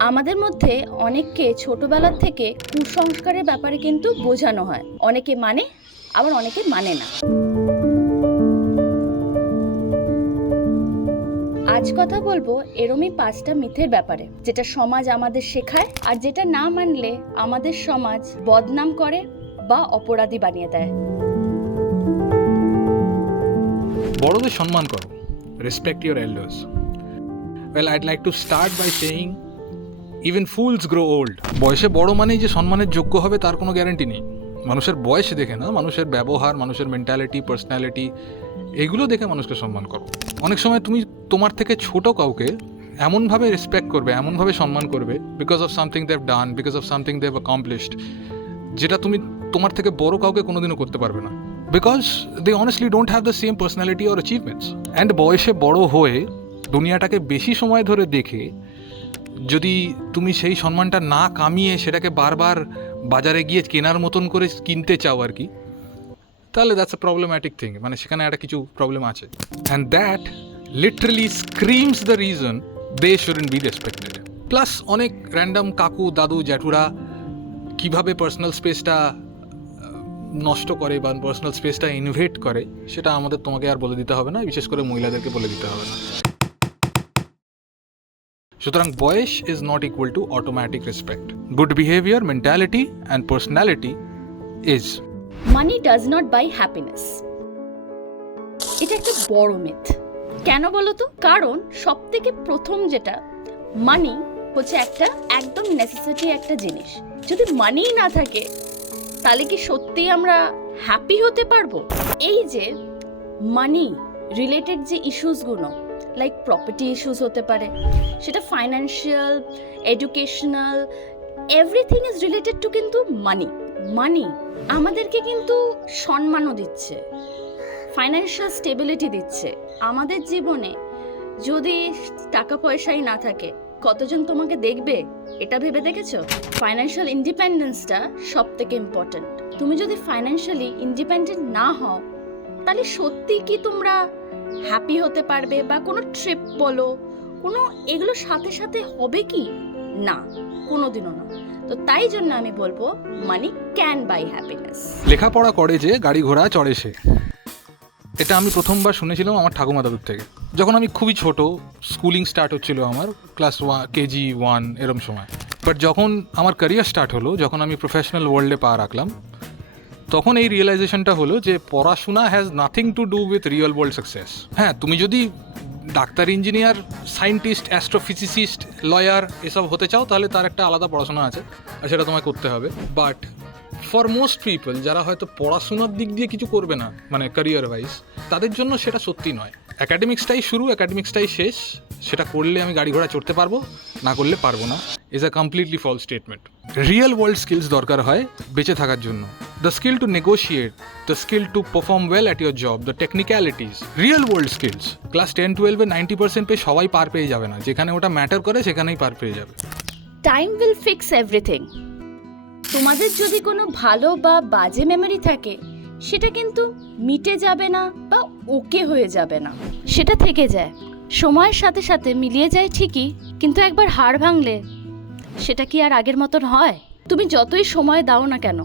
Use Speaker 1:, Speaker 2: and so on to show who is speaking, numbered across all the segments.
Speaker 1: আমাদের মধ্যে অনেককে ছোটবেলার থেকে কুসংস্কারের ব্যাপারে কিন্তু বোঝানো হয়। অনেকে মানে আবার অনেকে মানে না। আজ কথা বলব এরমই পাঁচটা মিথের ব্যাপারে, যেটা সমাজ আমাদের শেখায় আর যেটা না মানলে আমাদের সমাজ বদনাম করে বা অপরাধী বানিয়ে দেয়।
Speaker 2: বড়দের সম্মান করো respect your elders well I'd like to start by saying even fools grow old বয়সে বড় মানেই যে সম্মানের যোগ্য হবে, তার কোনো গ্যারান্টি নেই। মানুষের বয়স দেখে না, মানুষের ব্যবহার, মানুষের মেন্টালিটি পার্সোনালিটি এগুলো দেখে মানুষকে সম্মান করো। অনেক সময় তুমি তোমার থেকে ছোট কাউকে এমনভাবে রেসপেক্ট করবে, এমনভাবে সম্মান করবে because of something they've done because of something they've accomplished যেটা তুমি তোমার থেকে বড় কাউকে কোনোদিনও করতে পারবে না। Because they honestly don't have the same personality or achievements and বয়সে বড় হয়ে দুনিয়াটাকে বেশি সময় ধরে দেখে যদি তুমি সেই সম্মানটা না কামিয়ে সেটাকে বারবার বাজারে গিয়ে কেনার মতন করে কিনতে চাও আর কি, তাহলে দ্যাটস আ প্রবলেম্যাটিক থিং মানে সেখানে একটা কিছু প্রবলেম আছে। And that literally screams the reason they shouldn't be respected plus অনেক র্যান্ডম কাকু, দাদু, জ্যাঠুরা কীভাবে পার্সোনাল স্পেসটা নষ্ট করে বা পার্সোনাল স্পেসটা ইনভেট করে, সেটা আমাদের তোমাকে আর বলে দিতে হবে না, বিশেষ করে মহিলাদেরকে বলে দিতে হবে না। সুতরাং বয়স is not equal to automatic respect good behaviour mentality and personality is
Speaker 1: money does not buy happiness এটা একটা বড় মিথ কেন বলো তো কারণ সব থেকে প্রথম যেটা মানি হচ্ছে একটা একদম নেসেসিটি একটা জিনিস। যদি মানিই না থাকে, তাহলে কি সত্যি আমরা হ্যাপি হতে পারব? এই যে মানি রিলেটেড যে ইস্যুসগুলো লাইক প্রপার্টি ইস্যুস হতে পারে, সেটা financial educational everything is related to কিন্তু মানি মানি আমাদেরকে কিন্তু সম্মানও দিচ্ছে ফাইন্যান্সিয়াল স্টেবিলিটি দিচ্ছে। আমাদের জীবনে যদি টাকা পয়সাই না থাকে, কতজন তোমাকে দেখবে? এটা ভেবে দেখেছ? ফাইন্যান্সিয়াল ইন্ডিপেন্ডেন্সটা সব থেকে ইম্পর্ট্যান্ট তুমি যদি ফাইন্যান্সিয়ালি ইন্ডিপেন্ডেন্ট না হও তাহলে সত্যি কি তোমরা হ্যাপি হতে পারবে বা কোনো ট্রিপ বলো? কোনো এগুলোর সাথে সাথে হবে কি? না, কোনোদিনও না। তো তাই জন্য আমি বলব মানি ক্যান বাই হ্যাপিনেস
Speaker 2: লেখাপড়া করে যে গাড়ি ঘোড়া চড়ে সে। এটা আমি প্রথমবার শুনেছিলাম আমার ঠাকুমা দাদুর থেকে। যখন আমি খুবই ছোট স্কুলিং স্টার্ট হচ্ছিল আমার ক্লাস ওয়ান কেজি ওয়ান এরম সময়। বাট যখন আমার ক্যারিয়ার স্টার্ট হলো, যখন আমি প্রফেশনাল ওয়ার্ল্ডে পা রাখলাম তখন এই রিয়েলাইজেশনটা হলো যে পড়াশোনা has nothing to do with real world success হ্যাঁ তুমি যদি doctor engineer scientist astrophysicist lawyer এসব হতে চাও, তাহলে তার একটা আলাদা পড়াশোনা আছে আর সেটা তোমায় করতে হবে। বাট ফর মোস্ট পিপল যারা হয়তো পড়াশোনার দিক দিয়ে কিছু করবে না মানে ক্যারিয়ার ওয়াইজ তাদের জন্য সেটা সত্যি নয়। অ্যাকাডেমিক্সটাই শুরু অ্যাকাডেমিক্সটাই শেষ। সেটা করলে আমি গাড়ি ঘোড়া চড়তে পারব, না করলে পারব না। Is a completely false statement real world skills দরকার হয় বেঁচে থাকার জন্য। The skill to negotiate the skill to perform well at your job the technicalities real world skills class ten টুয়েলভে নাইনটি পার্সেন্ট পেয়ে সবাই পার পেয়ে যাবে না। যেখানে ওটা ম্যাটার করে, সেখানেই পার পেয়ে যাবে।
Speaker 1: টাইম উইল ফিক্স এভরিথিং তোমাদের যদি কোনো ভালো বা বাজে মেমরি থাকে, সেটা কিন্তু মিটে যাবে না বা ওকে হয়ে যাবে না। সেটা থেকে যায়। সময়ের সাথে সাথে মিলিয়ে যায় ঠিকই, কিন্তু একবার হাড় ভাঙলে সেটা কি আর আগের মতন হয়? তুমি যতই সময় দাও না কেন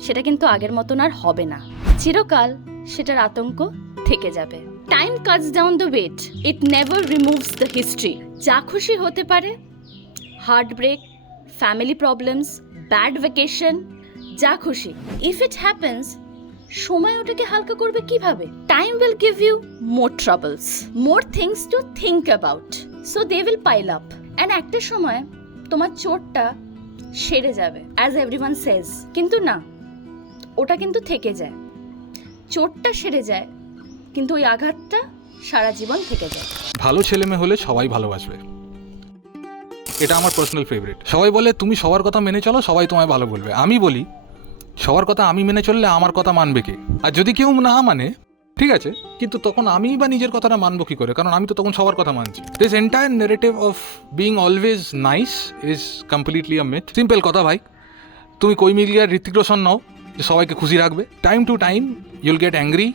Speaker 1: সেটা কিন্তু আগের মতন আর হবে না। চিরকাল সেটার আতঙ্ক থেকে যাবে। Time cuts down the weight it never removes the history যা খুশি হতে পারে heart break family problems bad vacation যা খুশি। ইফ ইট হ্যাপেন্স সময় ওটাকে হালকা করবে কীভাবে? Time will give you more troubles more things to think about so they will pile up and একটা সময় তোমার চোটটা সেরে যাবে অ্যাজ এভরিওয়ান সেজ কিন্তু না ওটা কিন্তু থেকে যায়। চোটটা সেরে যায়, কিন্তু ওই আঘাতটা সারা জীবন থেকে যায়।
Speaker 2: ভালো ছেলে মেয়ে হলে সবাই ভালোবাসবে। এটা আমার পার্সোনাল ফেভারিট সবাই বলে, তুমি সবার কথা মেনে চলো, সবাই তোমায় ভালো বলবে। আমি বলি, সবার কথা আমি মেনে চললে আমার কথা মানবে কে? আর যদি কেউ না মানে ঠিক আছে, কিন্তু তখন আমি বা নিজের কথাটা মানবো কি করে? কারণ আমি তো তখন সবার কথা মানছি। This entire narrative of being always nice is completely a myth simple কথা ভাই। তুমি কই মিলিয়ার ঋতিক রোশন নাও। যে সবাইকে খুশি রাখবে। Time to time you'll get angry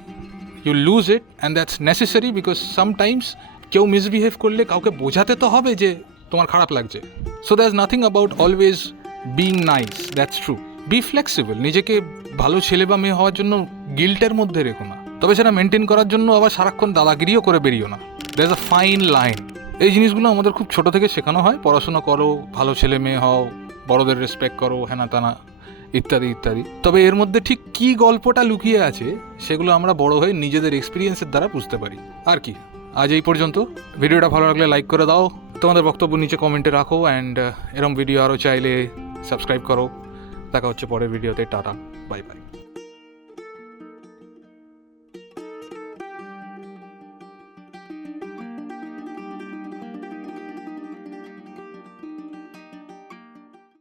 Speaker 2: you lose it and that's necessary because sometimes কেউ মিসবিহেভ করলে কাউকে বোঝাতে তো হবে যে তোমার খারাপ লাগছে। So there nothing about always being nice that's true be flexible নিজেকে ভালো ছেলে বা মেয়ে হওয়ার জন্য গিল্টের মধ্যে রেখো না। তবে সেটা মেনটেন করার জন্য আবার সারাক্ষণ দাদাগিরিও করে বেরিও না। There is a fine line এই জিনিসগুলো আমাদের খুব ছোট থেকে শেখানো হয়। পড়াশোনা করো, ভালো ছেলে মেয়ে হও, বড়দের রেসপেক্ট করো হেনা তানা ইত্যাদি ইত্যাদি। তবে এর মধ্যে ঠিক কি গল্পটা লুকিয়ে আছে, সেগুলো আমরা বড় হয়ে নিজেদের এক্সপিরিয়েন্সের দ্বারা বুঝতে পারি। আর কি? আজ এই পর্যন্ত। ভিডিওটা ভালো লাগলে লাইক করে দাও। তোমাদের বক্তব্য নিচে কমেন্টে রাখো অ্যান্ড এরম ভিডিও আরও চাইলে সাবস্ক্রাইব করো। দেখা হচ্ছে পরের ভিডিওতে টাটা। Bye bye